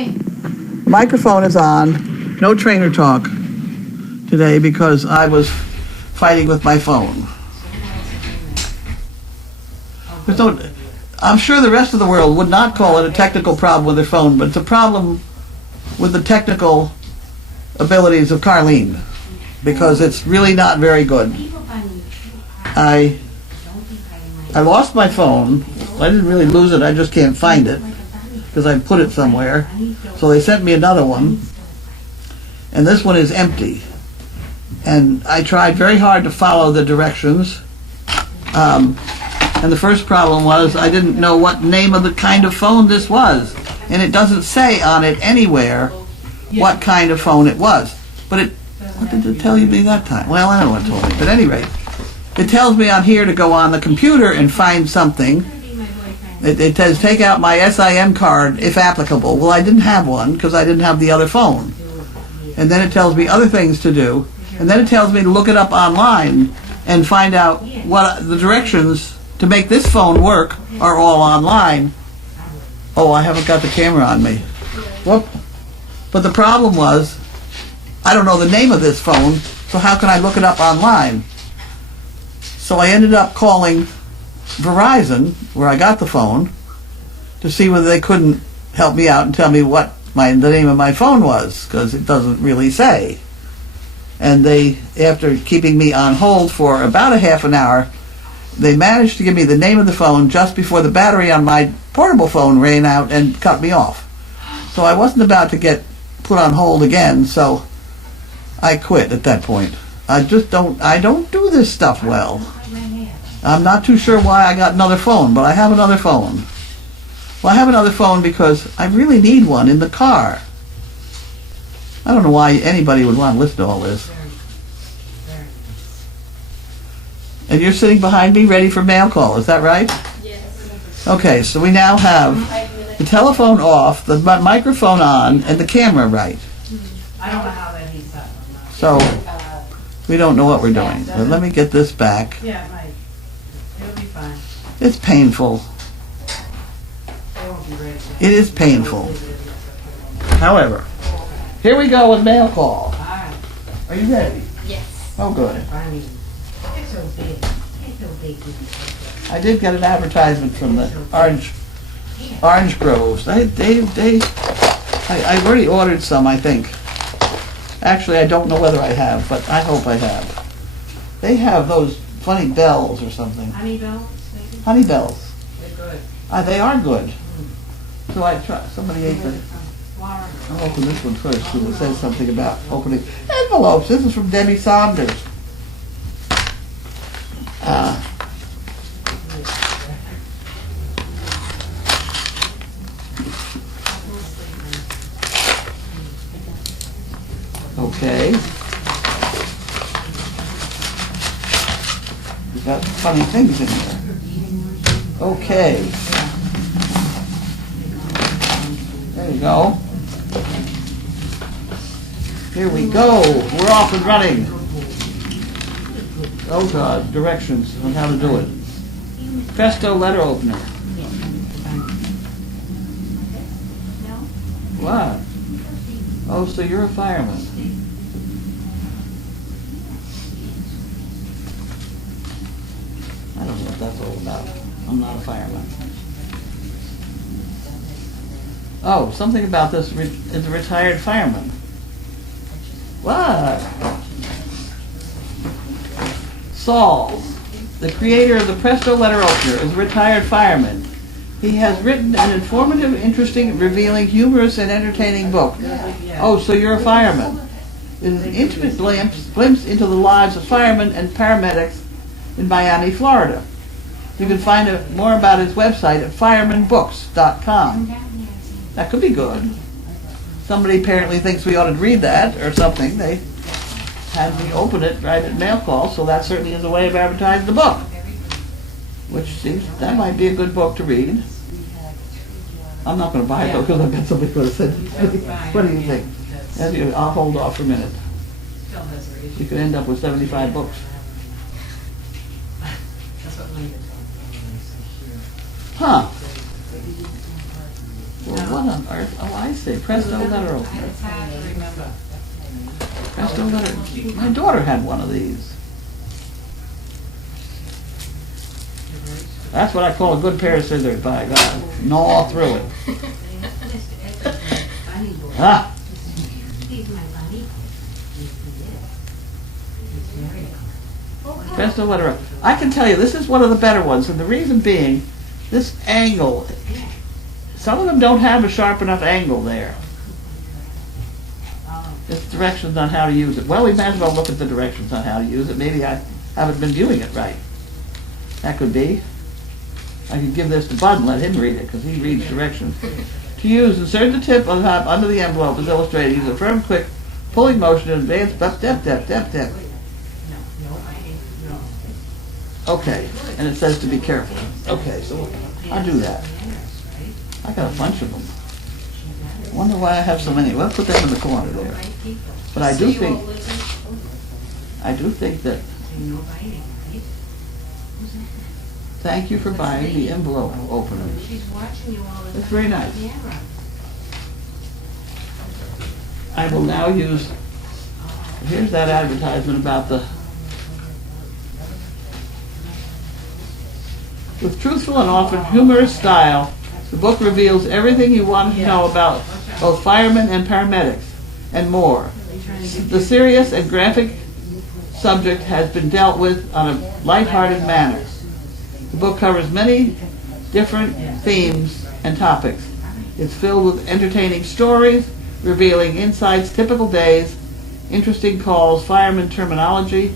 Okay. Microphone is on. No trainer talk today because I was fighting with my phone. I'm sure the rest of the world would not call it a technical problem with their phone, but it's a problem with the technical abilities of Carlene, because it's really not very good. I lost my phone. I didn't really lose it, I just can't find it because I put it somewhere. So they sent me another one, and this one is empty. And I tried very hard to follow the directions. And the first problem was I didn't know what name of the kind of phone this was. And it doesn't say on it anywhere what kind of phone it was. But what did it tell you me that time? Well, I don't know what it told me. But at any rate, it tells me on here to go on the computer and find something. It says take out my SIM card if applicable. Well, I didn't have one because I didn't have the other phone. And then it tells me other things to do. And then it tells me to look it up online and find out what the directions to make this phone work are all online. Oh, I haven't got the camera on me. Whoop. But the problem was, I don't know the name of this phone, so how can I look it up online? So I ended up calling Verizon, where I got the phone, to see whether they couldn't help me out and tell me what the name of my phone was, because it doesn't really say. And they, after keeping me on hold for about a half an hour, they managed to give me the name of the phone just before the battery on my portable phone ran out and cut me off. So I wasn't about to get put on hold again, so I quit at that point. I don't do this stuff well. I'm not too sure why I got another phone, but I have another phone. Well, I have another phone because I really need one in the car. I don't know why anybody would want to listen to all this. And you're sitting behind me ready for mail call, is that right? Yes. Okay, so we now have the telephone off, the microphone on, and the camera right. I don't know how that heats up. So we don't know what we're doing. But let me get this back. Yeah, it might. It'll be fine. It's painful. They won't be ready. It is painful. However, here we go with mail call. Alright. Are you ready? Yes. Oh, good. I mean, it's so big. It's so big. I did get an advertisement from the Orange Groves. I've already ordered some, I think. Actually, I don't know whether I have, but I hope I have. They have those funny bells or something. Honey bells, maybe? Honey bells. They're good. They are good. So I try. Somebody ate the. Flower. I'll open this one first because it says something about opening envelopes. This is from Debbie Saunders. Okay. We've got funny things in there. Okay. There you go. Here we go. We're off and running. Oh God, directions on how to do it. Presto letter opener. What? Oh, so you're a fireman. I don't know what that's all about. I'm not a fireman. Oh, something about this is a retired fireman. What? Saul, the creator of the Presto Letter Opener, is a retired fireman. He has written an informative, interesting, revealing, humorous, and entertaining book. Oh, so you're a fireman. It is an intimate glimpse into the lives of firemen and paramedics in Miami, Florida. You can find out more about his website at firemanbooks.com. That could be good. Somebody apparently thinks we ought to read that or something. They had me open it right at mail call, so that certainly is a way of advertising the book. Which seems, that might be a good book to read. I'm not going to buy it though, because I bet somebody could have said, what do you think? I'll hold off for a minute. You could end up with 75 books. Huh. Well, what on earth? Oh, I see. Presto letter opener. It's hard to remember. Presto letter. My daughter had one of these. That's what I call a good pair of scissors, by God. Gnaw through it. Ah! He's my buddy. Presto letter. I can tell you, this is one of the better ones, and the reason being, this angle, some of them don't have a sharp enough angle there. It's directions on how to use it. Well, we might as well look at the directions on how to use it. Maybe I haven't been viewing it right. That could be. I could give this to Bud and let him read it, because he reads directions. To use, insert the tip on top under the envelope as illustrated. Use a firm, quick, pulling motion in advance. Dep. Okay, and it says to be careful. Okay, so I'll do that. I got a bunch of them. I wonder why I have so many. Well, put them in the corner there. But I do think that. Thank you for buying the envelope opener. It's very nice. I will now use. Here's that advertisement about the. With truthful and often humorous style, the book reveals everything you want to know about both firemen and paramedics, and more. The serious and graphic subject has been dealt with on a lighthearted manner. The book covers many different themes and topics. It's filled with entertaining stories, revealing insights, typical days, interesting calls, fireman terminology,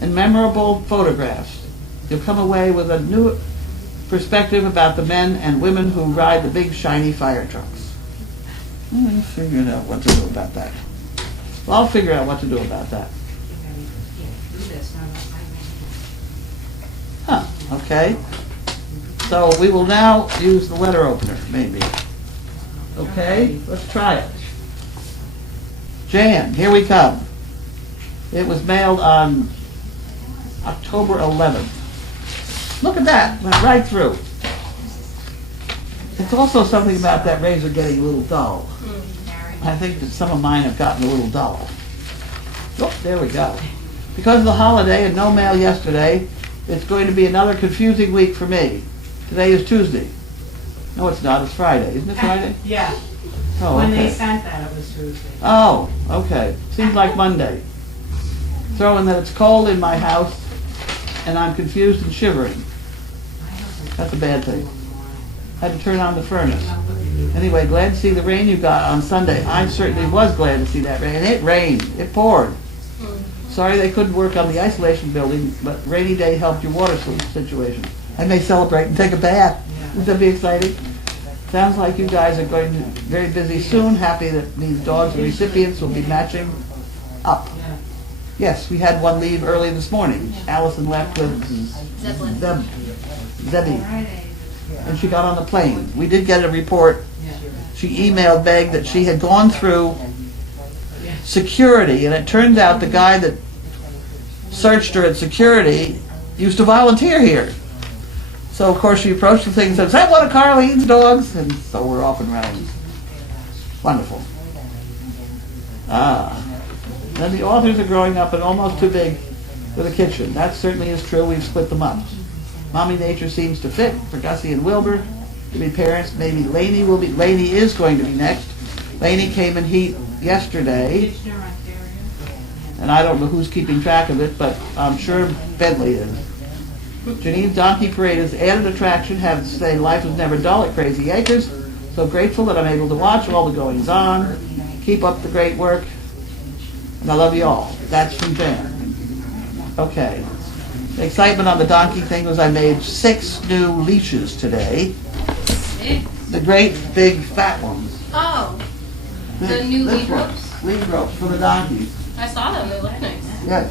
and memorable photographs. You'll come away with a new perspective about the men and women who ride the big shiny fire trucks. I'm figuring out what to do about that. Well, I'll figure out what to do about that. Huh, okay. So we will now use the letter opener, maybe. Okay, let's try it. Jan, here we come. It was mailed on October 11th. Look at that, went right through. It's also something about that razor getting a little dull. I think that some of mine have gotten a little dull. Oh, there we go. Because of the holiday and no mail yesterday, it's going to be another confusing week for me. Today is Tuesday. No, it's not. It's Friday. Isn't it Friday? Yeah. Oh, When they okay. sent that, it was Tuesday. Oh, okay. Seems like Monday. Throw in that it's cold in my house and I'm confused and shivering. That's a bad thing. Had to turn on the furnace. Anyway, glad to see the rain you got on Sunday. I certainly was glad to see that rain. It rained. It poured. Sorry they couldn't work on the isolation building, but rainy day helped your water situation. I may celebrate and take a bath. Would that be exciting? Sounds like you guys are going to be very busy soon. Happy that these dogs and recipients will be matching up. Yes, we had one leave early this morning. Allison left with Zebby. And she got on the plane. We did get a report. She emailed Meg that she had gone through security, and it turns out the guy that searched her at security used to volunteer here. So of course she approached the thing and said, "Is that one of Carlene's dogs?" And so we're off and running. Wonderful. Then the authors are growing up and almost too big for the kitchen. That certainly is true. We've split them up. Mommy Nature seems to fit for Gussie and Wilbur to be parents. Maybe Lainey is going to be next. Lainey came in heat yesterday, and I don't know who's keeping track of it, but I'm sure Bentley is. Janine's Donkey Parade is added attraction. Have to say, life is never dull at Crazy Acres. So grateful that I'm able to watch all the goings on. Keep up the great work, and I love you all. That's from Jan. Okay. The excitement on the donkey thing was I made 6 new leashes today. The great big fat ones. Oh, the new lead ropes? Lead ropes for the donkeys. I saw them, they look nice. Yeah.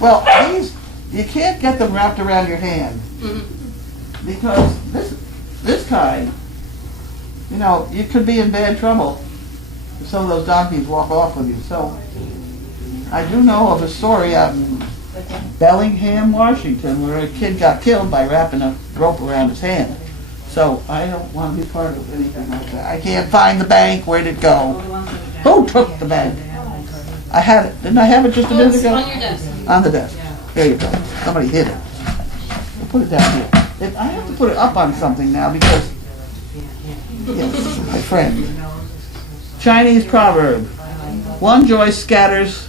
Well, these, you can't get them wrapped around your hand. Mm-hmm. Because this kind, you know, you could be in bad trouble if some of those donkeys walk off with you. So, I do know of a story out in Bellingham, Washington, where a kid got killed by wrapping a rope around his hand. So I don't want to be part of anything like that. I can't find the bank. Where'd it go? Who took the bank? I had it. Didn't I have it just a Oh, minute it's ago? on your desk. On the desk. There you go. Somebody hid it. We'll put it down here. I have to put it up on something now because, yes, my friend. Chinese proverb. One joy scatters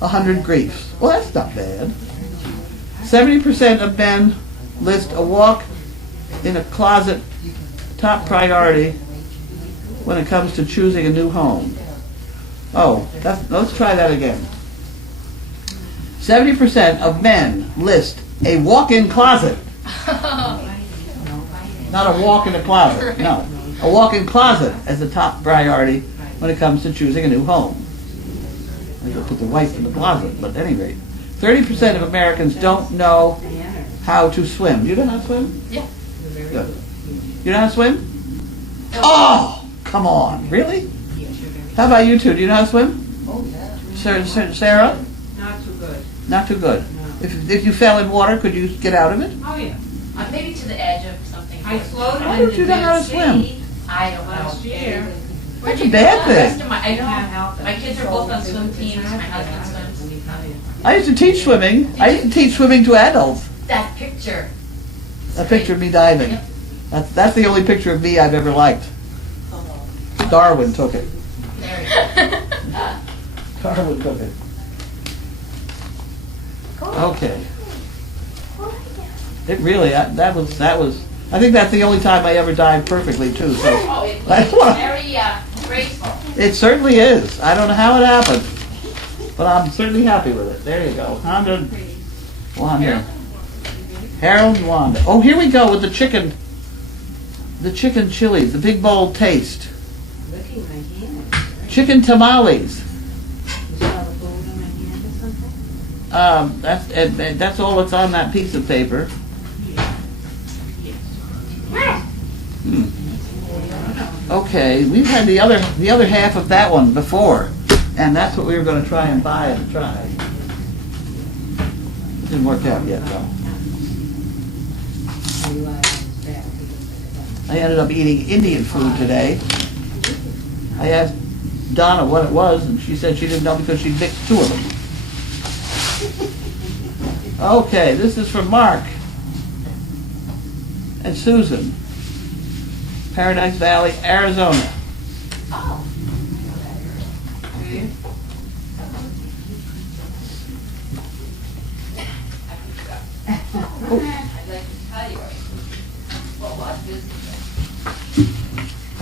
100 griefs. Well, that's not bad. 70% of men list a walk in a closet top priority when it comes to choosing a new home. Oh, let's try that again. 70% of men list a walk-in closet. Not a walk in a closet, no. A walk-in closet as the top priority when it comes to choosing a new home. I could put the wife in the closet, but at any rate. 30% of Americans don't know how to swim. Do you know how to swim? Yeah. Good. You know how to swim? Oh, come on. Really? How about you two? Do you know how to swim? Sarah? Not too good. Not too good. No. If you fell in water, could you get out of it? Oh, yeah. Maybe to the edge of something. I floated Why in don't you know how to swim? I don't know. last year. That's a bad thing. I know. My kids are both on swim teams. My husband swims. I used to teach swimming. I used to teach swimming to adults. That picture. A picture of me diving. Yep. That's the only picture of me I've ever liked. Darwin took it. There we go. Darwin took it. Okay. It really, that was, I think that's the only time I ever dived perfectly too, so. Oh, it was very graceful. It certainly is. I don't know how it happened, but I'm certainly happy with it. There you go. Wanda. Harold and Wanda. Oh, here we go with the chicken chilies, the big bowl taste. Look at my hand. Chicken tamales. You saw the gold on my hand or something? That's all that's on that piece of paper. Okay, we've had the other half of that one before, and that's what we were going to try and buy and try. Didn't work out yet though. I ended up eating Indian food today. I asked Donna what it was, and she said she didn't know because she mixed two of them. Okay, this is from Mark and Susan. Paradise Valley, Arizona. Oh. I'd like to tell you what was busy.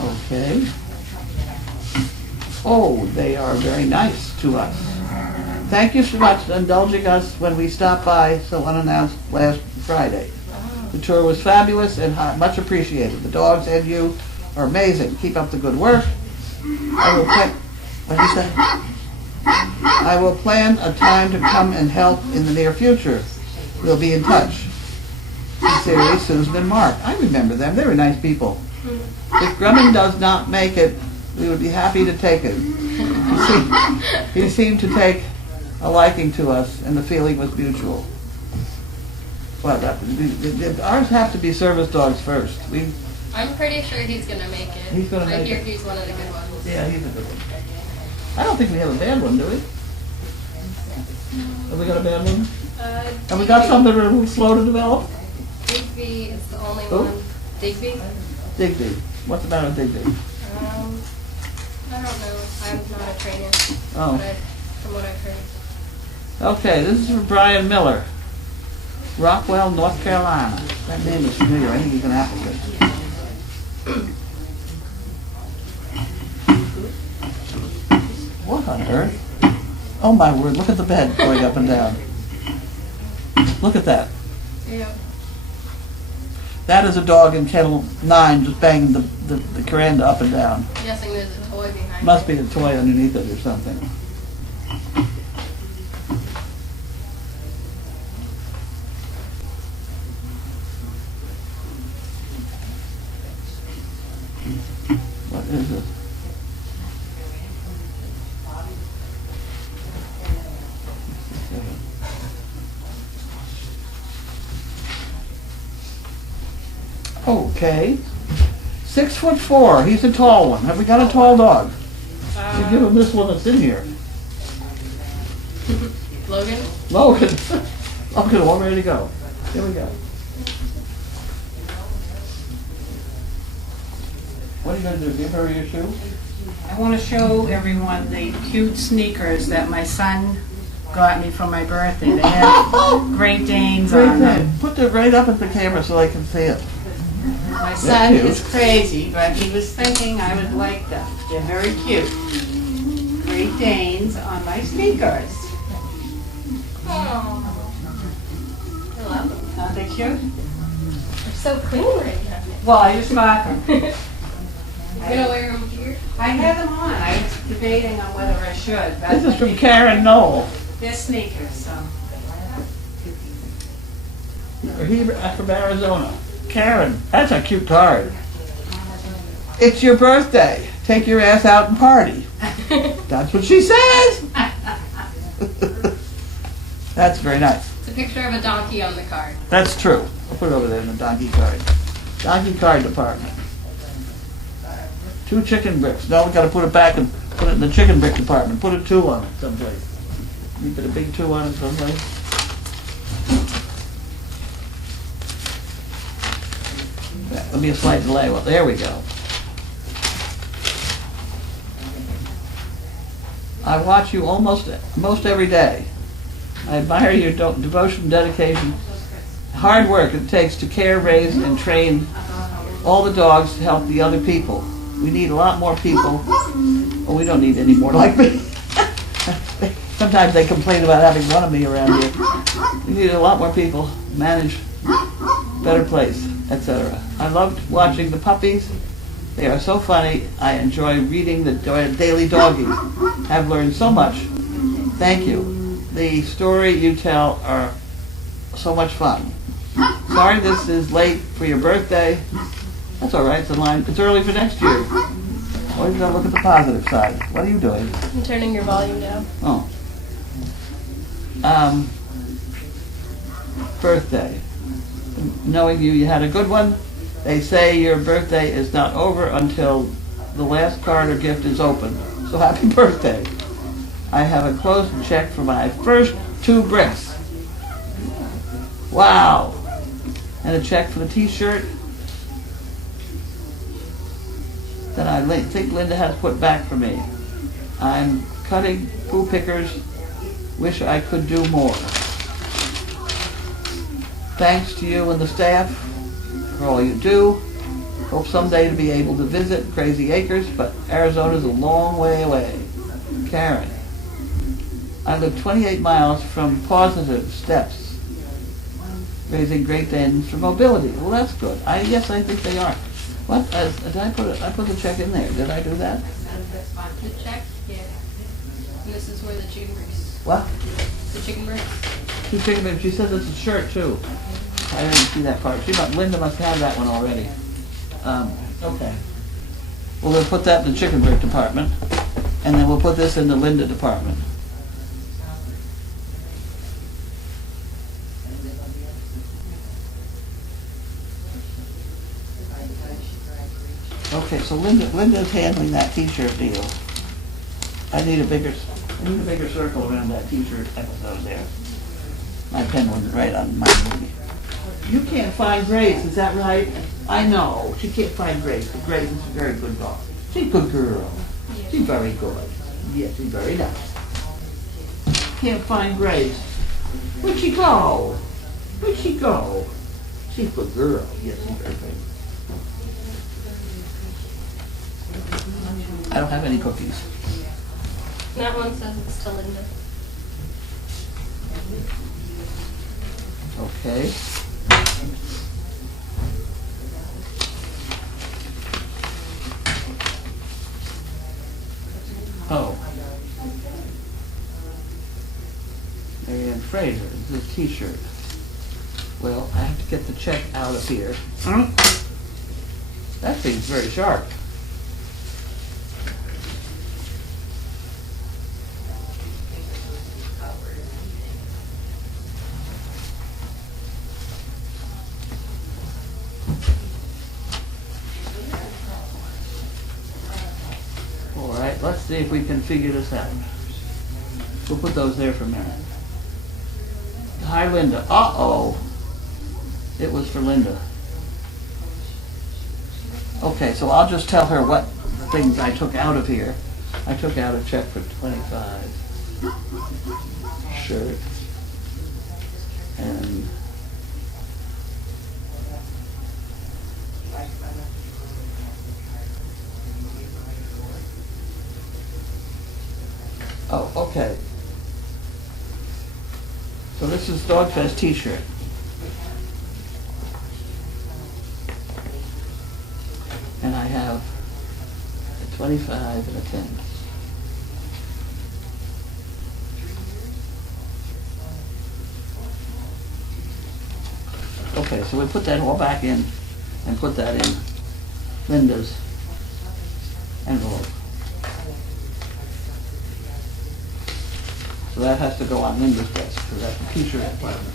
Okay. Oh, they are very nice to us. Thank you so much for indulging us when we stopped by so unannounced last Friday. The tour was fabulous and much appreciated. The dogs and you are amazing. Keep up the good work. What did you say? I will plan a time to come and help in the near future. We'll be in touch. Sincerely, Susan and Mark. I remember them. They were nice people. If Grumming does not make it, we would be happy to take it. He seemed to take a liking to us, and the feeling was mutual. Well, ours have to be service dogs first. I'm pretty sure he's gonna make it. He's gonna make I hear it. he's one of the good ones. Yeah, he's a good one. I don't think we have a bad one, do we? Have we got a bad one? Have we got something that are slow to develop? Digby is the only Who? one. Digby? Digby. What's the matter with Digby? I don't know. I'm not a trainer. Oh. But from what I've heard. Okay, this is from Brian Miller. Rockwell, North Carolina. That name is familiar. I think he's an applicant. What on earth? Oh my word, look at the bed going up and down. Look at that. Yeah. That is a dog in kennel 9 just banging the veranda up and down. I'm guessing there's a toy behind Must it. be a toy underneath it or something. What is this? Okay. 6'4". He's a tall one. Have we got a tall dog? We give him this one that's in here. Logan? Logan. Logan, all ready to go. Here we go. What are you going to do? Give her your shoe? I want to show everyone the cute sneakers that my son got me for my birthday. They have Great Danes on them. Put them right up at the camera so I can see it. My son cute. is crazy, but he was thinking I would like them. They're very cute. Great Danes on my sneakers. Oh. I love them. Aren't they cute? They're so clean right now. Well, I just got them. You're gonna wear them here? I had them on. I was debating on whether I should. But This is from Karen Knoll. they're sneakers, so. He from Arizona. Karen, that's a cute card. It's your birthday. Take your ass out and party. That's what she says. That's very nice. It's a picture of a donkey on the card. That's true. I'll put it over there in the donkey card. Donkey card department. 2 chicken bricks. No, we gotta put it back and put it in the chicken brick department. Put a 2 on it someplace. You put a big 2 on it someplace. Yeah, let me a slight delay. Well, there we go. I watch you most every day. I admire your devotion, dedication, hard work it takes to care, raise, and train all the dogs to help the other people. We need a lot more people. Well, we don't need any more like me. Sometimes they complain about having one of me around here. We need a lot more people, manage, better place, etc. I loved watching the puppies. They are so funny. I enjoy reading the Daily Doggie. I've learned so much. Thank you. The story you tell are so much fun. Sorry this is late for your birthday. That's all right. It's in line. It's early for next year. Always gotta look at the positive side. What are you doing? I'm turning your volume down. Oh. Birthday. Knowing you had a good one. They say your birthday is not over until the last card or gift is open. So happy birthday. I have a closed check for my first 2 bricks. Wow. And a check for the t-shirt that I think Linda has put back for me. I'm cutting poo pickers. Wish I could do more. Thanks to you and the staff for all you do. Hope someday to be able to visit Crazy Acres, but Arizona's a long way away. Karen. I live 28 miles from Positive Steps, raising Great Danes for mobility. Well, that's good. Yes, I think they are. What? Did I put the check in there? Did I do that? The check? Yeah. And this is where the chicken bricks. What? The chicken bricks. 2 chicken bricks. She says it's a shirt too. I didn't see that part. Linda must have that one already. Okay. Well, we'll put that in the chicken brick department, and then we'll put this in the Linda department. Okay, so Linda's handling that t-shirt deal. I need a bigger circle around that t-shirt episode there. My pen wasn't right on my movie. You can't find Grace, is that right? I know. She can't find Grace, but Grace is a very good dog. She's a good girl. She's very good. Yes, she's very nice. Can't find Grace. Where'd she go? Where'd she go? She's a good girl. Yes, she's very good. I don't have any cookies. That one says it's to Linda. Okay. Oh. Marianne Fraser, this is a t-shirt. Well, I have to get the check out of here. That thing's very sharp. see if we can figure this out. We'll put those there for a minute. Hi, Linda. Uh-oh. It was for Linda. Okay, so I'll just tell her what things I took out of here. I took out a check for 25. Shirt. And oh, okay. So this is Dogfest t-shirt. And I have a 25 and a 10. Okay, so we put that all back in and put that in Linda's envelope. So that has to go on Linda's desk because that's the t-shirt department.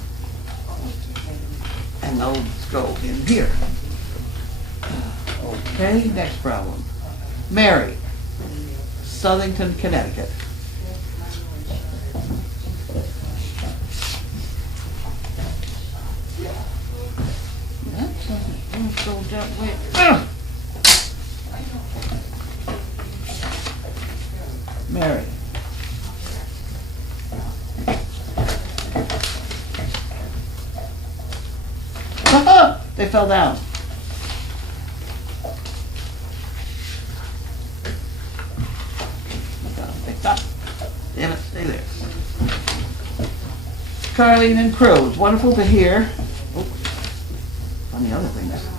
And those go in here. Okay, next problem. Mary, Southington, Connecticut. That doesn't go that way. Mary. They fell down. Stop. Damn it, stay there. Carlene and Crew, it's wonderful to hear. Oh, funny other things.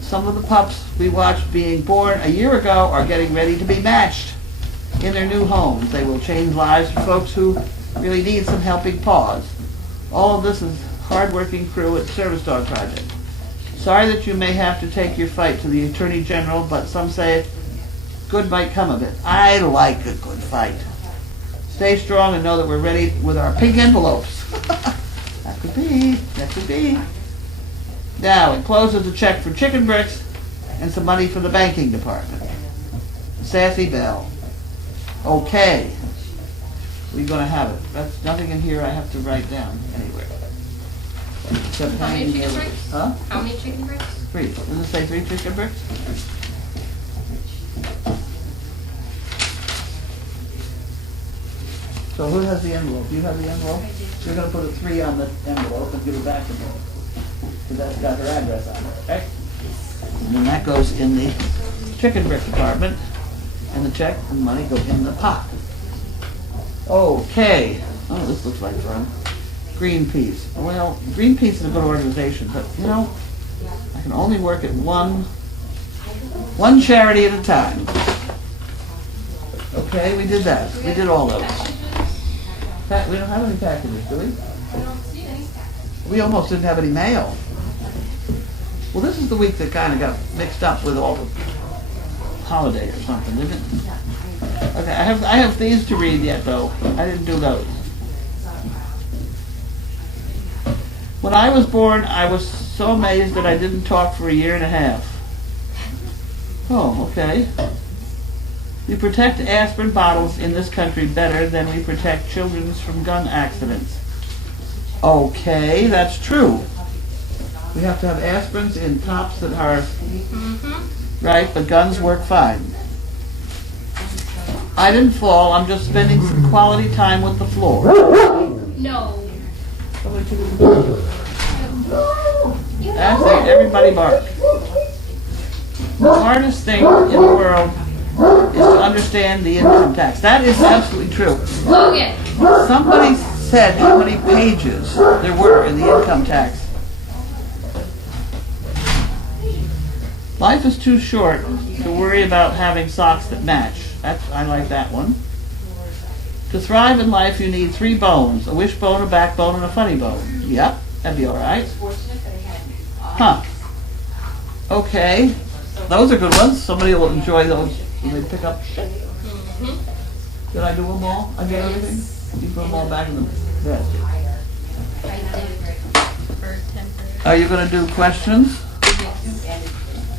Some of the pups we watched being born a year ago are getting ready to be matched in their new homes. They will change lives for folks who really need some helping paws. All of this is hard-working crew at Service Dog Project. Sorry that you may have to take your fight to the Attorney General, but some say good might come of it. I like a good fight. Stay strong and know that we're ready with our pink envelopes. That could be. That could be. Now, encloses a check for chicken bricks and some money for the banking department. Sassy Bell. Okay. We're going to have it. That's nothing in here I have to write down anywhere. Except How many chicken bricks? Huh? How many chicken bricks? 3. Doesn't it say 3 chicken bricks? So who has the envelope? You have the envelope? You're going to put a 3 on the envelope and give it back to her. Because that's got her address on it, okay? And then that goes in the chicken brick department, and the check and the money go in the pot. Okay. Oh, this looks like fun. Greenpeace. Well, Greenpeace is a good organization, but you know, I can only work at one charity at a time. Okay, we did that. We did all those. We don't have any packages, do we? I don't see any. We almost didn't have any mail. Well, this is the week that kind of got mixed up with all the holiday or something, isn't it? Okay, I have these to read yet, though. I didn't do those. When I was born, I was so amazed that I didn't talk for a year and a half. Oh, okay. We protect aspirin bottles in this country better than we protect children from gun accidents. Okay, that's true. We have to have aspirins in tops that are right, but guns work fine. I didn't fall, I'm just spending some quality time with the floor. No. That's it, everybody bark. The hardest thing in the world is to understand the income tax. That is absolutely true. Logan. Somebody said how many pages there were in the income tax. Life is too short to worry about having socks that match. I like that one. To thrive in life, you need 3 bones: a wishbone, a backbone, and a funny bone. Yep, that'd be all right. Huh. Okay. Those are good ones. Somebody will enjoy those when they pick up shit. Did I do them all? I did everything? You put them all back in the basket. Are you going to do questions?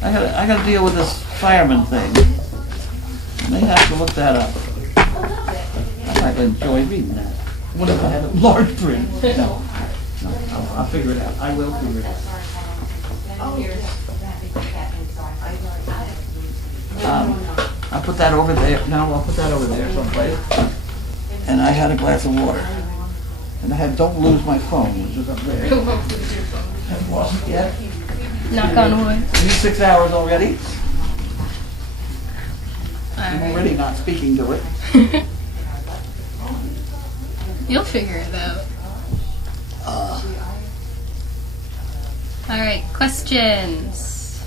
I gotta deal with this fireman thing. May have to look that up. I might enjoy reading that. What if I had a large print? No. I'll figure it out. I will figure it out. I'll put that over there. No, I'll put that over there someplace. And I had a glass of water. And I had don't lose my phone, which is up there. Haven't lost it yet. Knock on wood. You 6 hours already? I'm Alright. already not speaking to it. You'll figure it out. Alright, questions.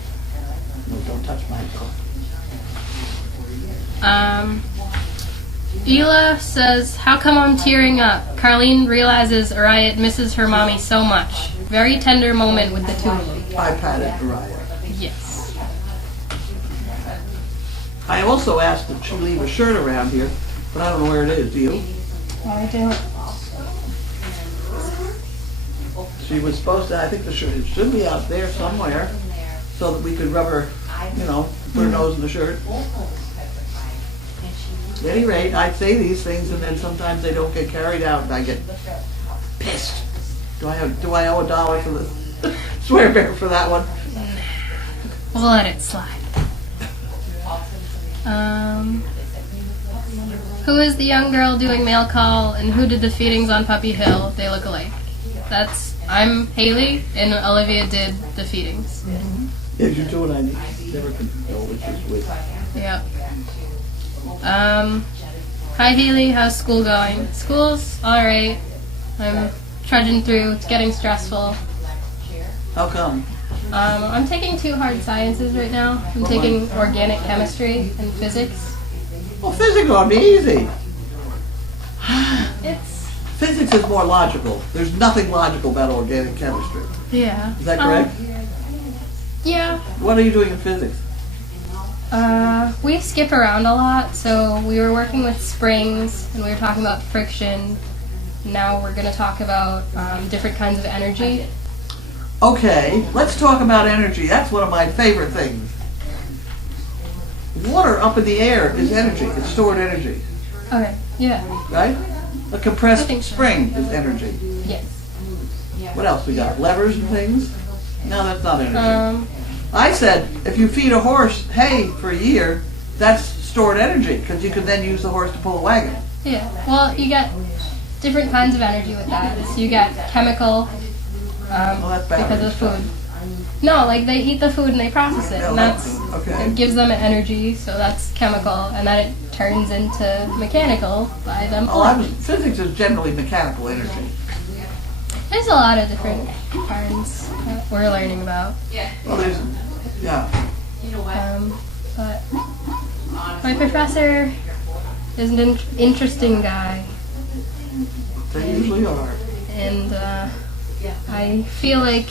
No, don't touch my phone. Ela says, how come I'm tearing up? Carlene realizes Araya misses her mommy so much. Very tender moment with the two of them. I patted Araya. Yes. I also asked that she leave a shirt around here, but I don't know where it is. Do you? I do. She was supposed to, I think the shirt, it should be out there somewhere, so that we could rub her, put her nose in the shirt. At any rate, I say these things and then sometimes they don't get carried out and I get pissed. Do I owe $1 for the swear bear for that one? We'll let it slide. Who is the young girl doing mail call and who did the feedings on Puppy Hill? They look alike. I'm Haley and Olivia did the feedings. Yeah, you do what I need. Never can know which is which. Yep. Hi Haley, how's school going? School's alright. I'm trudging through, it's getting stressful. How come? I'm taking 2 hard sciences right now. I'm taking organic chemistry and physics. Well, physics ought to be easy. It's, Physics is more logical. There's nothing logical about organic chemistry. yeah. Is that correct? Yeah. What are you doing in physics? We skip around a lot, so we were working with springs and we were talking about friction. Now we're going to talk about different kinds of energy. Okay, let's talk about energy. That's one of my favorite things. Water up in the air is energy. It's stored energy, Okay, yeah. right? A compressed I think so. spring is energy. Yes. What else we got? Levers and things? No, that's not energy. Um, I said, if you feed a horse hay for a year, that's stored energy, because you can then use the horse to pull a wagon. yeah. Well, you get different kinds of energy with that. So you get chemical that's battery because of stuff. food. No, like they eat the food and they process it, and that's Okay. it gives them energy. So that's chemical, and then it turns into mechanical by them. Physics is generally mechanical energy. There's a lot of different kinds that we're learning about. Well, there's, yeah. But my professor is an interesting guy, They usually are. and I feel like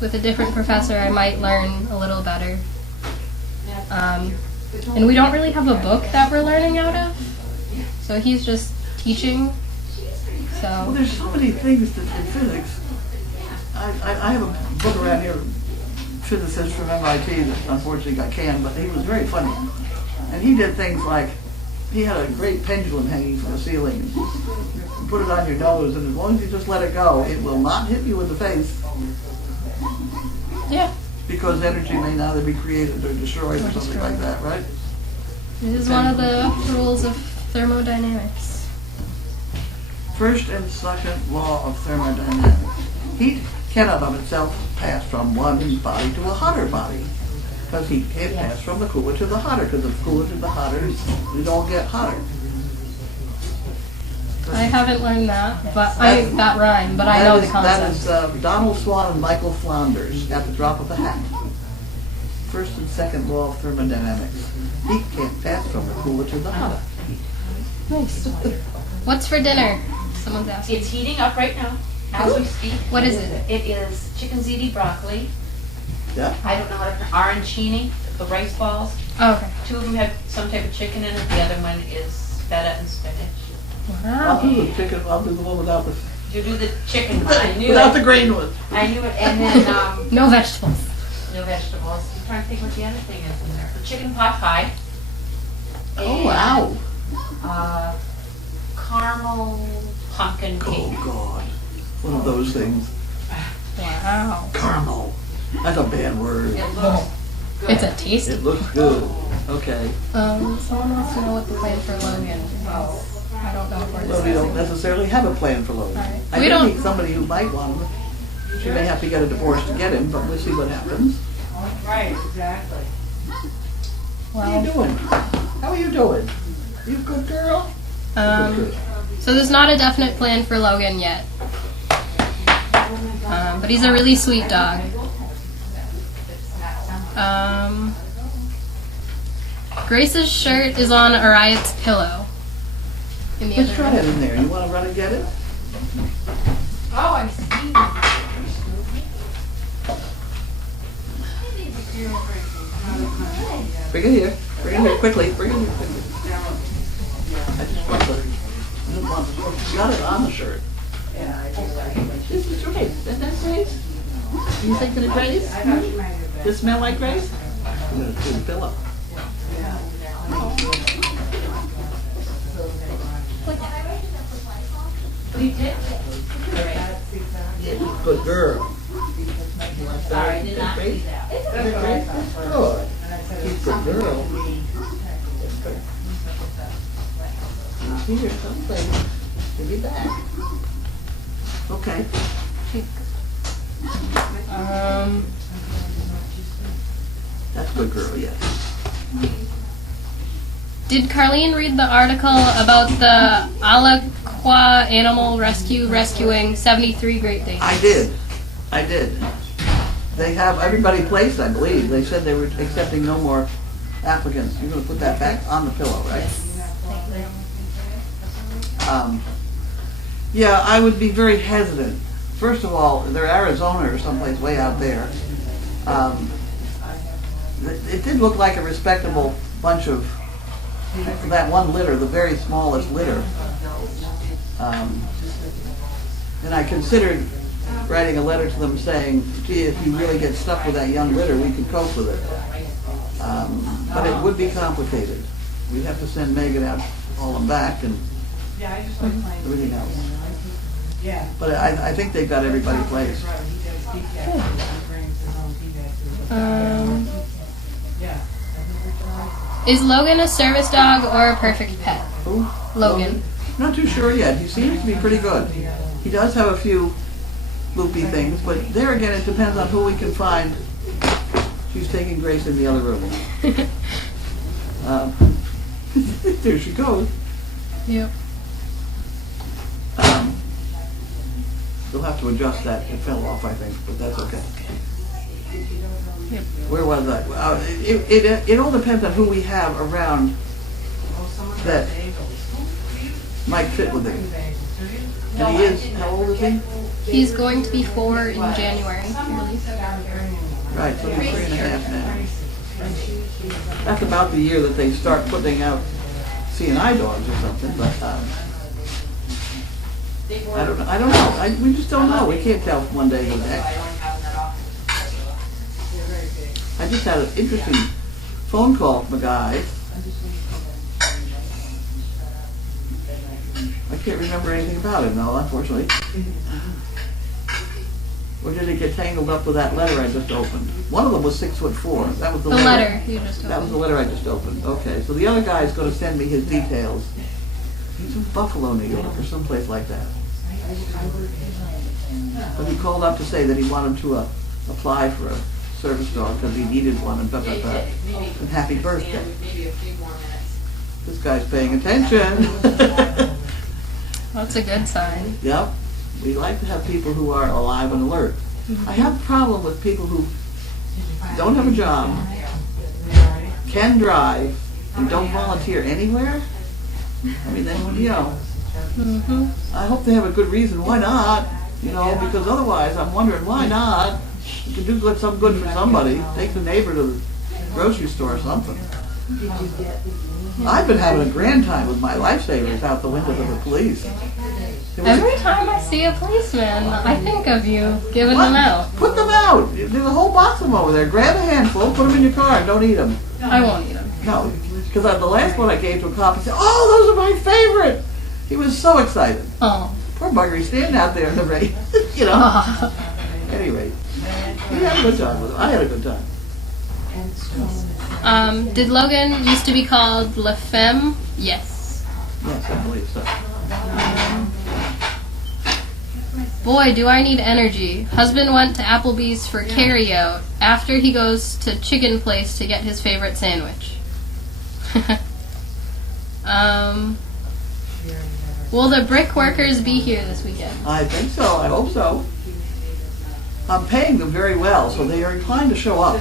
with a different professor I might learn a little better. And we don't really have a book that we're learning out of, so he's just teaching. Well, So there's so many things in physics. I have a book around here, physicist from MIT that unfortunately got canned, but he was very funny. And he did things like, he had a great pendulum hanging from the ceiling. You put it on your nose, and as long as you just let it go, it will not hit you in the face, yeah, because energy may neither be created or destroyed or something like that, right? it is one of the rules of thermodynamics. First and second law of thermodynamics. Heat cannot of itself pass from one body to a hotter body, because heat can't pass from the cooler to the hotter, because the cooler to the hotter, it all get hotter. I haven't learned that, but that rhyme, but I know the That concept. is Donald Swan and Michael Flounders at the drop of a hat. First and second law of thermodynamics. Heat can't pass from the cooler to the hotter. Nice. What's for dinner? Someone's asking. It's heating up right now, as we speak. What is it? It is chicken ziti broccoli. Yeah? I don't know how to pronounce arancini, the rice balls. Oh, okay. 2 of them have some type of chicken in it. The other one is feta and spinach. I'll do Wow. the chicken, I'll do the one without the, You do the chicken one. I knew without it. the green one. I knew it. And then No vegetables. no vegetables. I'm trying to think what the other thing is in there. The chicken pot pie. Oh, wow. Caramel pumpkin Oh, cake. God. One of those things. Wow. Caramel. That's a bad word. It looks good. It's a tasty. It looks good. Okay. Someone wants to know what the plan for Logan is. I don't know if we're Well, we don't discussing. necessarily have a plan for Logan. Alright. I We do don't- meet somebody who might want him. She may have to get a divorce to get him, but we'll see what happens. Right, exactly. What are you Well, doing? How are you doing? You a good girl? Good. so there's not a definite plan for Logan yet. But he's a really sweet dog. Grace's shirt is on Ariad's pillow. In the Let's other try room. it in there. You want to run and get it? Oh, I see. Bring it here. Bring it here quickly. Bring it here quickly. I just want the. I don't want the. You got it on the shirt. This is Grace. Isn't that Grace? You think it's Grace? I thought you might have been. Does it smell like Grace? I'm gonna do the pillow. You did? Yeah, good girl. Sorry, I did not see Grace? that. Is that Grace? Good. She's a good girl. She's here someplace. She'll be back. Okay. That's a good girl, yes. Did Carlene read the article about the Alaqua Animal Rescue rescuing 73 Great Danes? I did. I did. They have everybody placed, I believe. They said they were accepting no more applicants. You're going to put that back on the pillow, right? Yeah, I would be very hesitant. First of all, they're Arizona or someplace way out there. It did look like a respectable bunch of, that one litter, the very smallest litter. And I considered writing a letter to them saying, gee, if you really get stuck with that young litter, we could cope with it. But it would be complicated. We'd have to send Megan out, haul them back, and Yeah, I just like playing. everything else. Yeah. But I think they've got everybody placed. Right, he does feedback. He brings his own feedback to the Yeah. Is Logan a service dog or a perfect pet? Who? Logan. Not too sure yet. He seems to be pretty good. He does have a few loopy things, but there again, it depends on who we can find. She's taking Grace in the other room. There she goes. Yep. They'll have to adjust that. It fell off, I think, but that's okay. Yep. Where was I? It all depends on who we have around that might fit with him. And he is, how old is he? He's going to be 4 in January. Right, so he's 3.5 now. That's about the year that they start putting out CNI dogs or something, but I don't know. We just don't know. We can't tell from one day to the next. I just had an interesting phone call from a guy. I can't remember anything about him, though, unfortunately. Or did it get tangled up with that letter I just opened? One of them was 6'4". That was the The letter you just That was opened. the letter I just opened. Okay, so the other guy is going to send me his details. He's in Buffalo, New York, or someplace like that. But he called up to say that he wanted to apply for a service dog because he needed one and blah, blah, blah. And happy birthday. Maybe a few more minutes. This guy's paying attention. That's a good sign. Yep. We like to have people who are alive and alert. I have a problem with people who don't have a job, can drive, and don't volunteer anywhere. I mean, then, you know, I hope they have a good reason. Why not? You know, because otherwise I'm wondering, why not? You can do some good for somebody. Take the neighbor to the grocery store or something. I've been having a grand time with my lifesavers out the windows of the police. Every time I see a policeman, I think of you giving them out. Put them out. There's a whole box of them over there. Grab a handful, put them in your car, and don't eat them. I won't eat them. No, Because the last one I gave to a cop, he said, "Oh, those are my favorite." He was so excited. Oh. Poor bugger, he's standing out there in the rain, you know. Anyway, we had a good time with him. I had a good time. Did Logan used to be called La Femme? Yes. Yes, I believe so. Boy, do I need energy. Husband went to Applebee's for carryout after he goes to Chicken Place to get his favorite sandwich. Will the brick workers be here this weekend? I think so. I hope so. I'm paying them very well, so they are inclined to show up.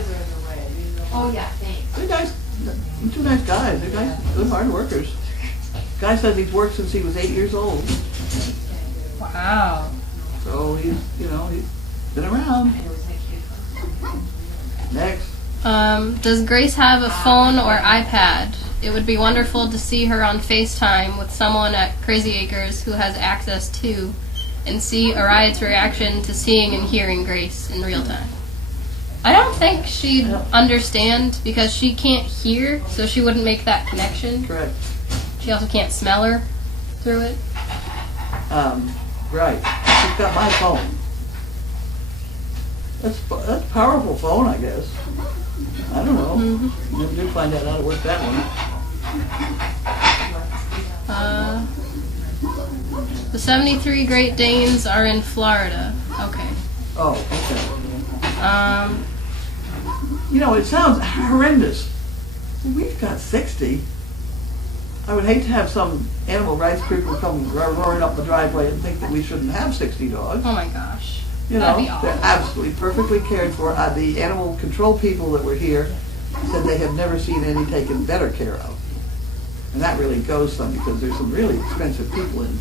Oh, yeah, thanks. They're nice, two nice guys. They're nice, good, hard workers. Guy says he's worked since he was 8 years old. Wow. So he's been around. Next. Does Grace have a phone or iPad? It would be wonderful to see her on FaceTime with someone at Crazy Acres who has access to, and see Oriad's reaction to seeing and hearing Grace in real time. I don't think she'd understand because she can't hear, so she wouldn't make that connection. Correct. She also can't smell her through it. Right. She's got my phone. That's a powerful phone, I guess. I don't know. Never did find out how to work that one. The 73 Great Danes are in Florida. Okay. Oh, okay. It sounds horrendous. We've got 60. I would hate to have some animal rights people come roaring up the driveway and think that we shouldn't have 60 dogs. Oh my gosh. That'd be they're awful. absolutely perfectly cared for. The animal control people that were here said they have never seen any taken better care of. And that really goes some, because there's some really expensive people in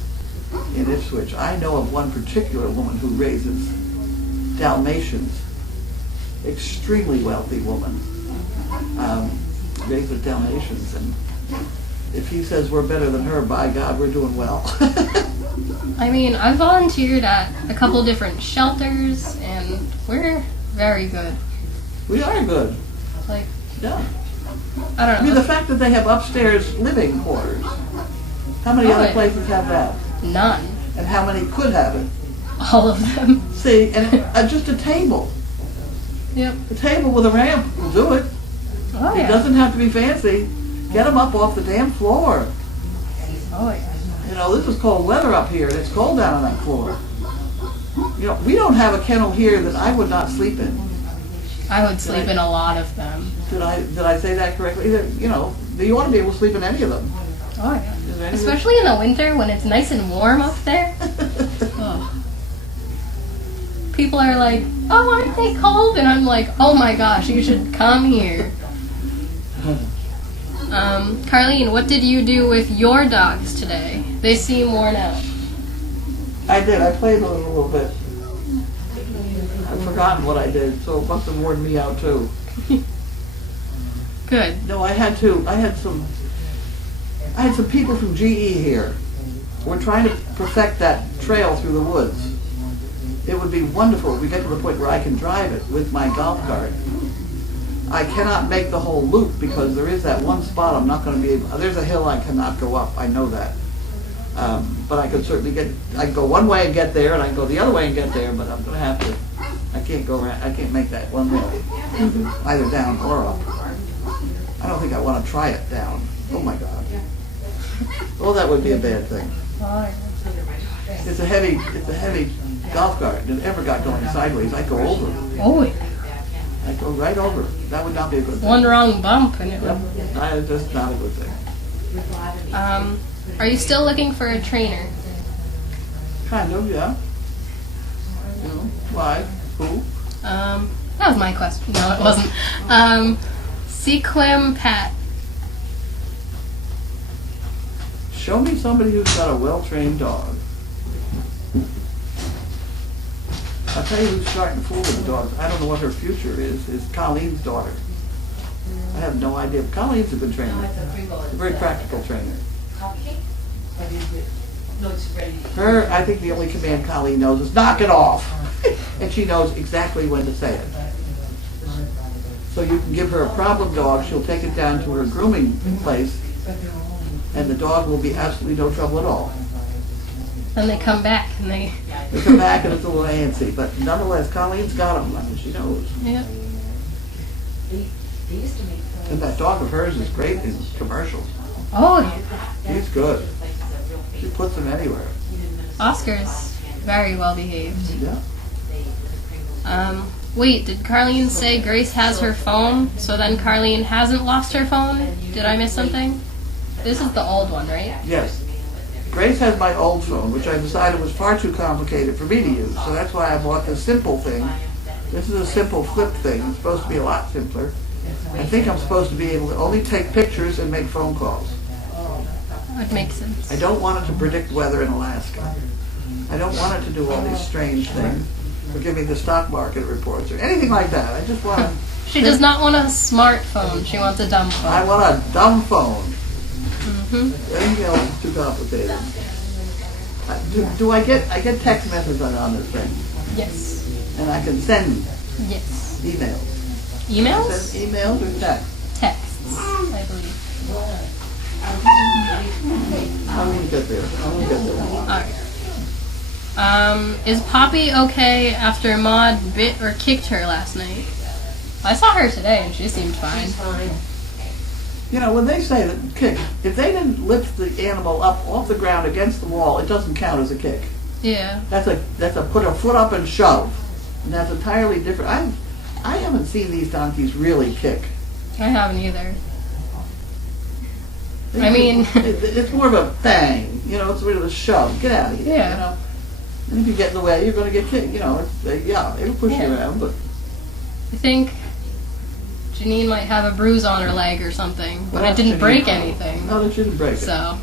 Ipswich. I know of one particular woman who raises Dalmatians, extremely wealthy woman, raises Dalmatians, and if he says we're better than her, by God, we're doing well. I mean, I volunteered at a couple different shelters, and we're very good. We are good. Like, Yeah. I don't I mean, know. the fact that they have upstairs living quarters. How many other places have that? None. And how many could have it? All of them. See, and just a table. Yep. A table with a ramp will do it. Oh It yeah. doesn't have to be fancy. Get them up off the damn floor. Oh yeah. This is cold weather up here, and it's cold down on that floor. We don't have a kennel here that I would not sleep in. I would sleep in a lot of them. Did I say that correctly? You want to be able to sleep in any of them. Oh yeah. Is there any- Especially in the winter when it's nice and warm up there. Oh. People are like, "Oh, aren't they cold?" And I'm like, "Oh my gosh, you should come here." Carlene, what did you do with your dogs today? They seem worn out. I did. I played with them a little bit. I've forgotten what I did, so it must have worn me out too. Good. No, I had some people from GE here. We're trying to perfect that trail through the woods. It would be wonderful if we get to the point where I can drive it with my golf cart. I cannot make the whole loop because there is that one spot I'm not going to be able. There's a hill I cannot go up. I know that. But I could certainly I can go one way and get there, and I can go the other way and get there. But I'm going to have to. I can't go around. I can't make that one way, either down or up. I don't think I want to try it down. Oh my God. Oh, that would be a bad thing. It's a heavy golf cart. If it ever got going sideways, I'd go over. Oh yeah. I'd go right over. That would not be a good thing. One wrong bump and it would. Yep. That's not a good thing. Are you still looking for a trainer? Kind of, yeah. Why? Who? That was my question. No, it wasn't. Sequim Pat. Show me somebody who's got a well-trained dog. I'll tell you who's starting to fool with the dogs. I don't know what her future is Colleen's daughter. I have no idea. Colleen's a good trainer. A very practical trainer. Her, I think the only command Colleen knows is knock it off. And she knows exactly when to say it. So you can give her a problem dog, she'll take it down to her grooming place, and the dog will be absolutely no trouble at all. Then they come back and they. They come back and it's a little antsy, but nonetheless, Colleen's got them, I mean, she knows. Yep. And that dog of hers is great in commercials. Oh yeah. He's good. She puts him anywhere. Oscar's very well behaved. Yeah. Wait, did Carlene say Grace has her phone? So then Carlene hasn't lost her phone? Did I miss something? This is the old one, right? Yes. Grace has my old phone, which I decided was far too complicated for me to use. So that's why I bought this simple thing. This is a simple flip thing. It's supposed to be a lot simpler. I think I'm supposed to be able to only take pictures and make phone calls. That makes sense. I don't want it to predict weather in Alaska. I don't want it to do all these strange things, or give me the stock market reports, or anything like that. I just want She does not want a smartphone. She wants a dumb phone. I want a dumb phone. Mm-hmm. Anything else is too complicated. Do I get text messages on this thing? Yes. And I can send Yes. emails. Emails? Send emails or text? Texts, I believe. I'm gonna get there. Alright. Is Poppy okay after Maud bit or kicked her last night? I saw her today and she seemed fine. You know, when they say that kick, if they didn't lift the animal up off the ground against the wall, it doesn't count as a kick. Yeah. That's a put a foot up and shove, and that's entirely different. I haven't seen these donkeys really kick. I haven't either. I mean... it's more of a bang. You know, it's sort of a shove. Get out of here. Yeah. You know, and if you get in the way, you're going to get kicked. You know, it'll push you around, but I think Janine might have a bruise on her leg or something, but it didn't break anything. No, it shouldn't break it. So,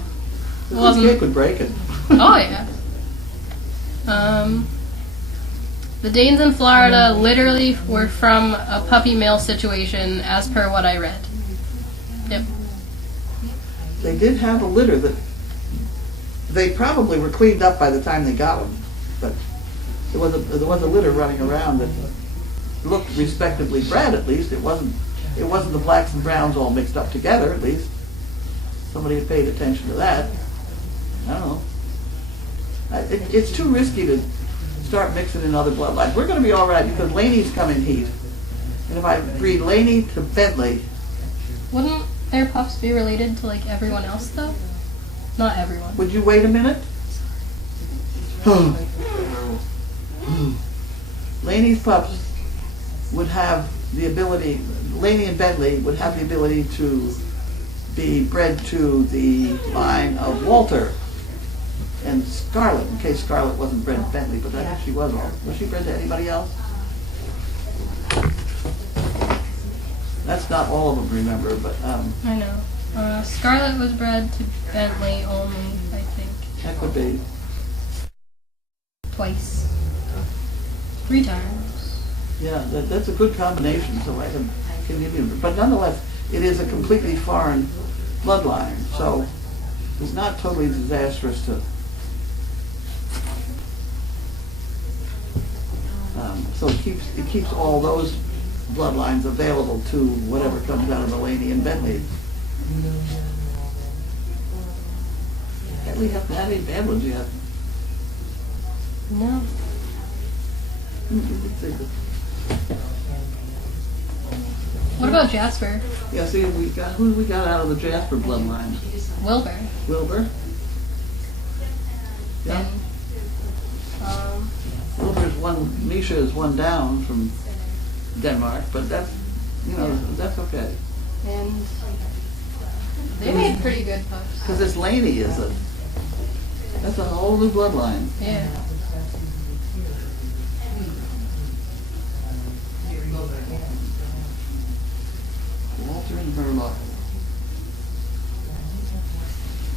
This kick would break it. oh yeah. The Danes in Florida literally were from a puppy mill situation, as per what I read. Yep. They did have a litter that they probably were cleaned up by the time they got them, but there was a litter running around that looked respectably bred. At least it wasn't the blacks and browns all mixed up together. At least somebody had paid attention to that. I don't know. It's too risky to start mixing in other bloodlines. We're going to be all right because Laney's come in heat, and if I breed Laney to Bentley, Wouldn't their pups be related to like everyone else though? Not everyone. would you wait a minute? Laney's pups would have the ability, Laney and Bentley would have the ability to be bred to the line of Walter and Scarlet, in case Scarlet wasn't bred to Bentley, but I think she was all. Was she bred to anybody else? That's not all of them, remember, but I know. Scarlet was bred to Bentley only, I think. that could be. Twice. 3 times. Yeah, that's a good combination, so I can give you, but nonetheless, it is a completely foreign bloodline, so it's not totally disastrous to. So it keeps all those bloodlines available to whatever comes out of the Laney and Bentley. Bentley hasn't had any bad ones yet. No. What about Jasper? Yeah, see, who we got out of the Jasper bloodline? Wilbur. Wilbur. Yeah. And, Wilbur's one. Misha is one down from Denmark, but that's that's okay. and they made pretty good pups. Because this Laney that's a whole new bloodline. Yeah. Walter and Murloc.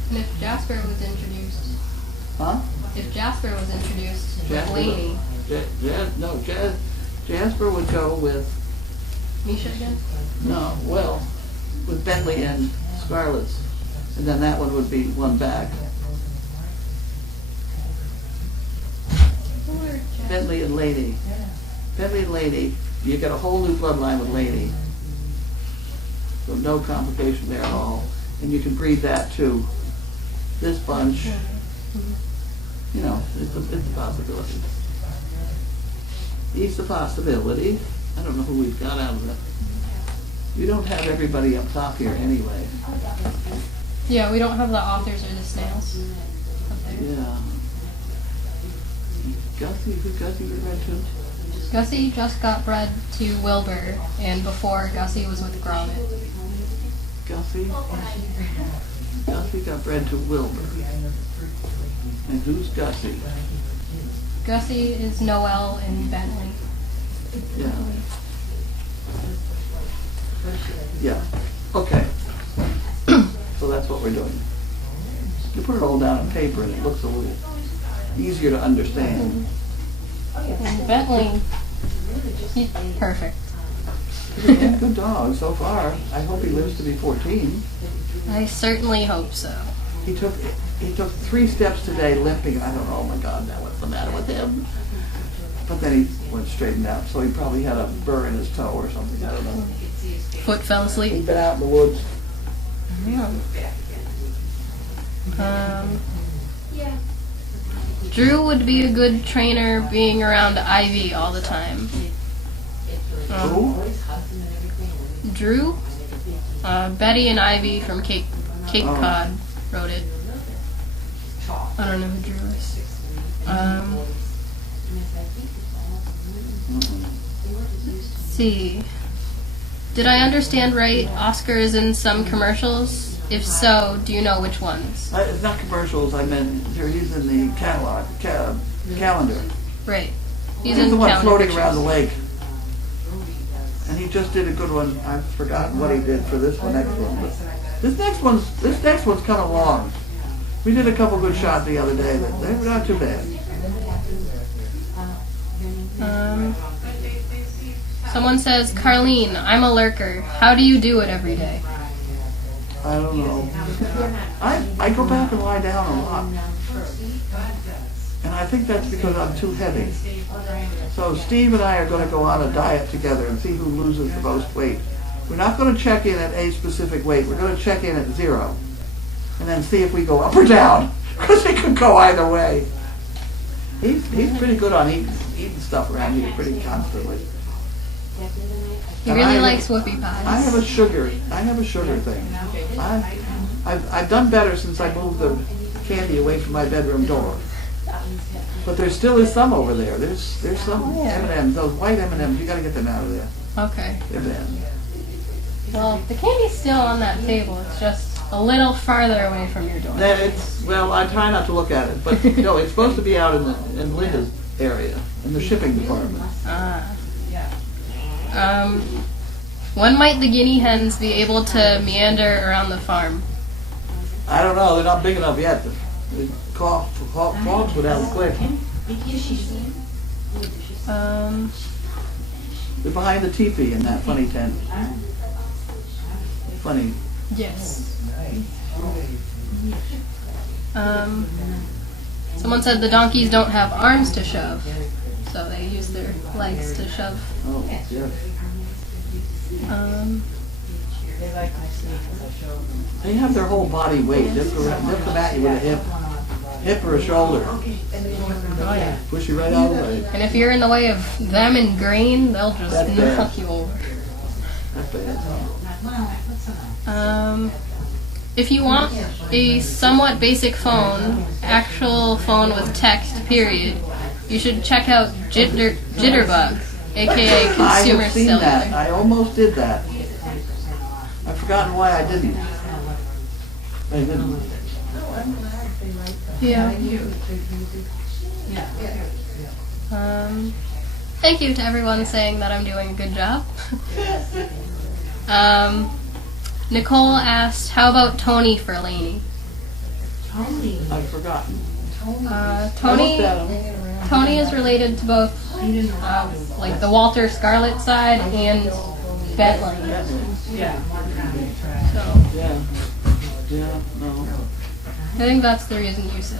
And if Jasper was introduced, Huh? if Jasper was introduced with Jasper. Laney, Jasper would go with Misha again? with Bentley and Scarlet's, and then that one would be one back. Or Jasper. Bentley and Laney. Bentley and Laney. You get a whole new bloodline with Laney. So no complication there at all. And you can breed that too. This bunch, you know, it's a possibility. It's a possibility. I don't know who we've got out of it. We don't have everybody up top here anyway. Yeah, we don't have the authors or the snails up there. Yeah. Gussie, who Gussie we read to? Gussie just got bred to Wilbur, and before Gussie was with Gromit. Gussie? Gussie got bred to Wilbur. And who's Gussie? Gussie is Noel and Bentley. Yeah. Yeah. Okay. So that's what we're doing. You put it all down on paper and it looks a little easier to understand. And Bentley, he's perfect. He's a good dog so far. I hope he lives to be 14. I certainly hope so. He took 3 steps today limping, and I don't know, oh my God, now what's the matter with him? But then he went straightened out, so he probably had a burr in his toe or something, I don't know. Foot fell asleep. He'd been out in the woods. Yeah. Drew would be a good trainer being around Ivy all the time. Who? Drew? Betty and Ivy from Cape Cod wrote it. I don't know who Drew is. Let's see. Did I understand right? Oscar is in some commercials? If so, do you know which ones? It's not commercials, I meant he's in the catalog, calendar. Right. He's in the one calendar floating pictures. around the lake. And he just did a good one. I've forgotten what he did for this one, next one. But this next one's kind of long. We did a couple good shots the other day, but they're not too bad. Someone says, Carlene, I'm a lurker. How do you do it every day? I don't know. I go back and lie down a lot. And I think that's because I'm too heavy. So Steve and I are going to go on a diet together and see who loses the most weight. We're not going to check in at a specific weight. We're going to check in at 0. And then see if we go up or down. Because it could go either way. He's pretty good on eating stuff around here pretty constantly. He really likes whoopie pies. I have a sugar thing. I've done better since I moved the candy away from my bedroom door. But there still is some over there. There's some M&Ms, those white M&Ms. You got to get them out of there. Okay. They're bad. Well, the candy's still on that table. It's just a little farther away from your door. Well, I try not to look at it, but no, it's supposed to be out in Linda's area, in the shipping department. When might the guinea hens be able to meander around the farm? I don't know. They're not big enough yet. The clogs would have a click. They're behind the teepee in that funny tent. Funny. Yes. Someone said the donkeys don't have arms to shove, so they use their legs to shove. Oh, yes. They have their whole body weight. They'll come at you with a hip or a shoulder. Push you right out of the way. And if you're in the way of them in green, they'll just That's bad. knock you over. That's bad. If you want a somewhat basic phone, actual phone with text, period, you should check out Jitterbug, aka Consumer I have seen Cellular. that. I almost did that. I've forgotten why I didn't. Yeah. Thank you to everyone saying that I'm doing a good job. Nicole asked, how about Tony for Lainey? I've forgotten. Tony is related to both, like the Walter Scarlett side and Bentley. So Yeah, no. I think that's the reason you said.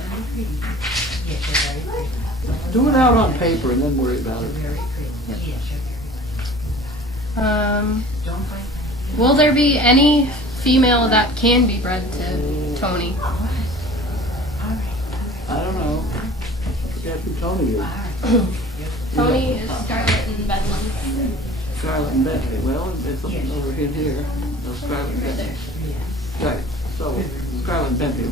Do it out on paper and then worry about it. Will there be any female that can be bred to Tony? I don't know. I forget who Tony is. Tony is Scarlet and Bedlam. Scarlet and Bentley. Well, there's something over in here. No, Scarlet and Bentley. Right. So, Scarlet and Bentley.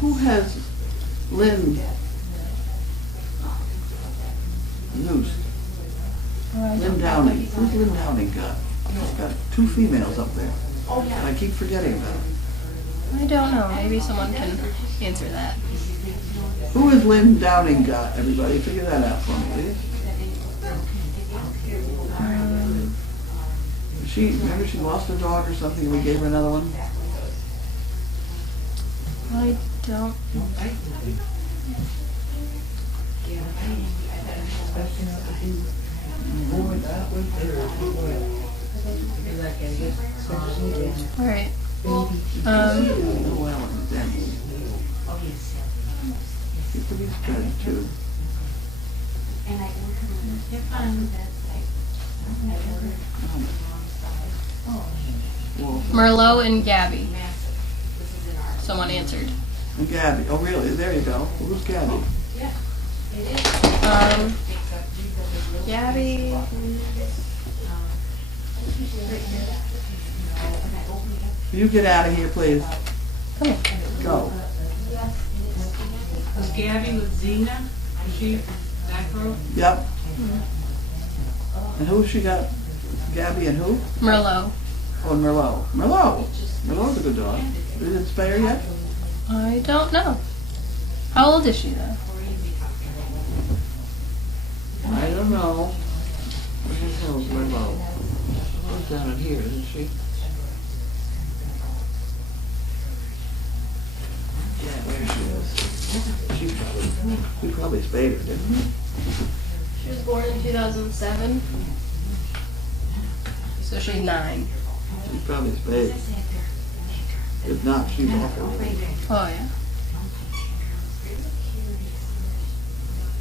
Who has Lynn Noose? Lynn Downing. Who's Lynn Downing got? She's got 2 females up there. And I keep forgetting about it. I don't know. Maybe someone can answer that. Who has Lynn Downing got? Everybody, figure that out for me, please. Remember she lost a dog or something and we gave her another one? I don't. All right. Well, then. She could be spread too. Well, Merlot and Gabby. Someone answered. and Gabby. Oh, really? There you go. Who's Gabby? Gabby. You get out of here, please. Come here. Go. Was Gabby with Zena? Was she that girl? Yep. And who she got? Gabby and who? Merlot. Oh, and Merlot. Merlot's a good dog. Did it spay her yet? I don't know. How old is she though? I don't know. Where the hell is Merlot? She's down in here, isn't she? Yeah, there she is. We probably spayed her, didn't we? She was born in 2007. So she's 9. She's probably spayed. If not, she's awful. Oh yeah.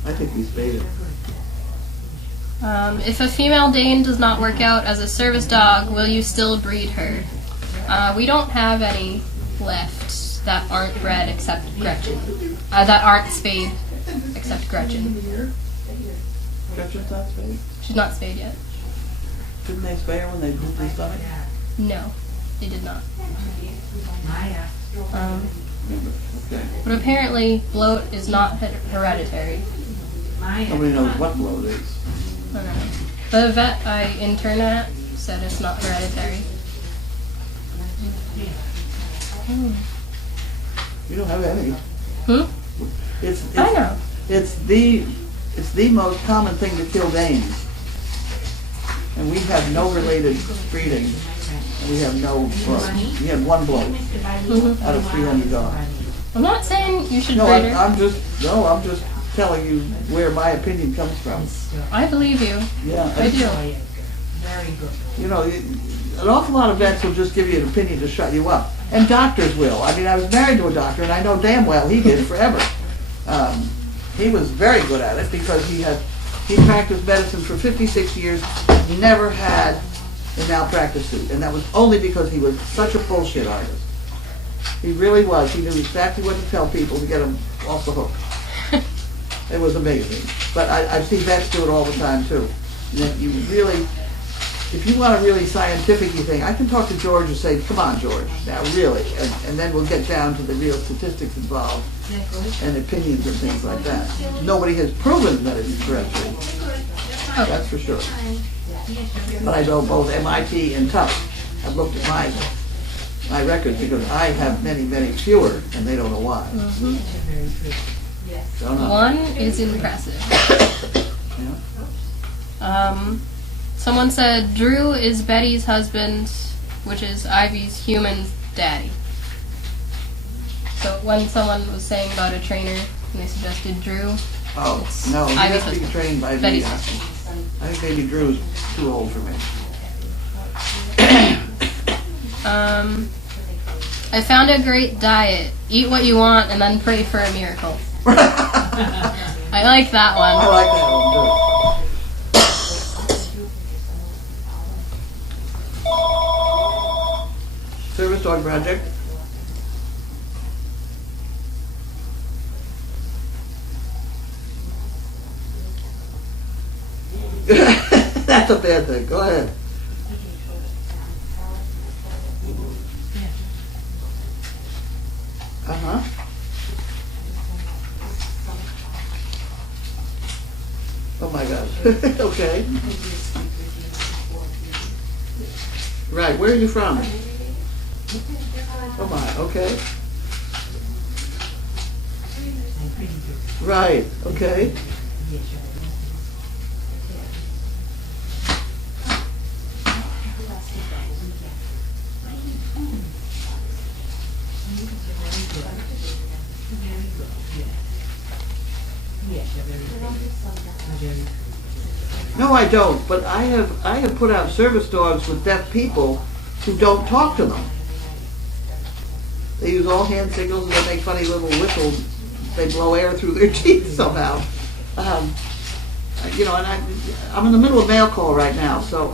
I think we spayed her. If a female Dane does not work out as a service dog, will you still breed her? We don't have any left that aren't bred except Gretchen. That aren't spayed except Gretchen. Gretchen's not spayed? She's not spayed yet. Didn't they spay her when they moved her stomach? No, they did not. Okay. But apparently, bloat is not hereditary. Nobody knows what bloat is. I don't know. The vet I intern at said it's not hereditary. You don't have any. It's I know. It's the most common thing to kill Danes. And we have no related breeding. And we have no bloat. We had 1 bloat out of 300 dogs. I'm not saying you should No, breed her. I'm just telling you where my opinion comes from. I believe you. Yeah. I do. You know, an awful lot of vets will just give you an opinion to shut you up. And doctors will. I mean, I was married to a doctor, and I know damn well he did forever. He was very good at it because he practiced medicine for 56 years, never had a malpractice suit. And that was only because he was such a bullshit artist. He really was. He knew exactly what to tell people to get them off the hook. It was amazing. But I see vets do it all the time, too. And you really... If you want a really scientific-y thing, I can talk to George and say, come on, George, now really, and then we'll get down to the real statistics involved and opinions and things like that. Nobody has proven that it's hereditary. That's for sure. But I know both MIT and Tufts have looked at my records because I have many, many fewer, and they don't know why. Don't know. 1 is impressive. Yeah. Someone said Drew is Betty's husband, which is Ivy's human daddy. So when someone was saying about a trainer and they suggested Drew, Oh, it's no, he Ivy's has to be husband. trained by me. Betty's I husband. think maybe Drew's too old for me. I found a great diet. Eat what you want and then pray for a miracle. I I like that I one. like that one too. Service dog project. That's a bad thing. Go ahead. Uh-huh. Oh my gosh. Okay. Right, where are you from? Oh my, okay. Right, okay. No, I don't, but I have put out service dogs with deaf people who don't talk to them. They use all hand signals and they make funny little whistles. They blow air through their teeth somehow. You know, and I'm in the middle of mail call right now, so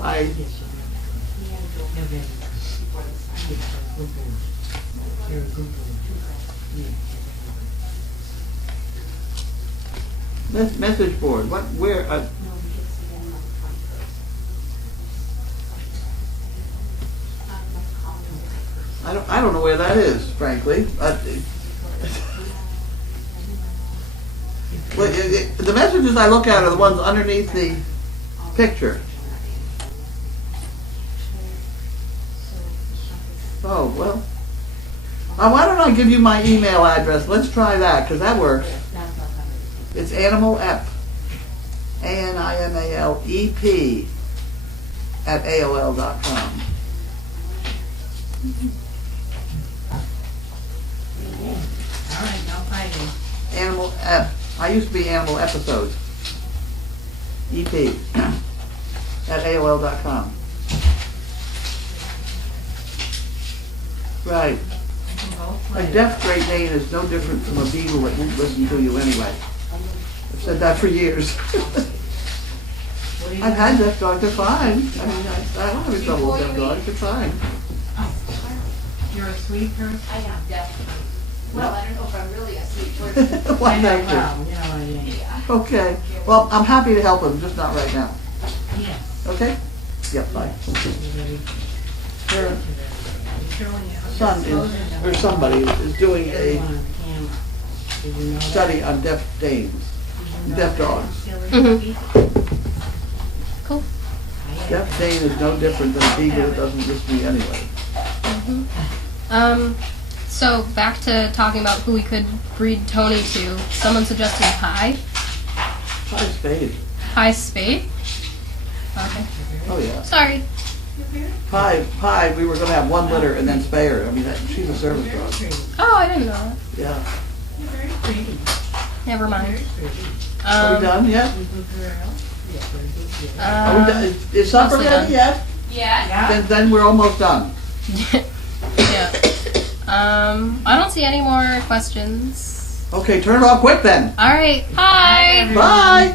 message board. What? Where? I don't know where that is, frankly. The messages I look at are the ones underneath the picture. Oh, well. Why don't I give you my email address? Let's try that, because that works. It's animalep, ANIMALEP, at AOL.com. All right, no fighting. Animal Ep. I used to be Animal Episodes. EP at AOL.com. Right. A deaf Great Dane is no different from a beagle that won't listen to you anyway. I've said that for years. I've had deaf dogs, they're fine. I mean, I don't have any trouble with deaf dogs, they're fine. You're a sweet person. I am definitely. Well, I don't know if I'm really a sweet person. Why, thank you. Well, you know what I mean. Yeah. Okay. Well, I'm happy to help him, just not right now. Yes. Okay? Yep, bye. Her Showing you. son is, or somebody is doing a study on deaf Danes, deaf dogs. Cool. Deaf Dane is no different than a beagle that doesn't listen to me anyway. So back to talking about who we could breed Tony to. Someone suggested Pie. Try spade. Pie Spade. Okay. Oh yeah. Sorry. Pie, we were gonna have one litter and then spay her. I mean, she's a service dog. Oh, I didn't know that. Yeah. Very pretty. Never mind. Are we done yet? Are we done? Is supper mostly ready done. yet? Yeah. Then we're almost done. Yeah. I don't see any more questions. Okay, turn it off quick then. All right. Bye. Bye.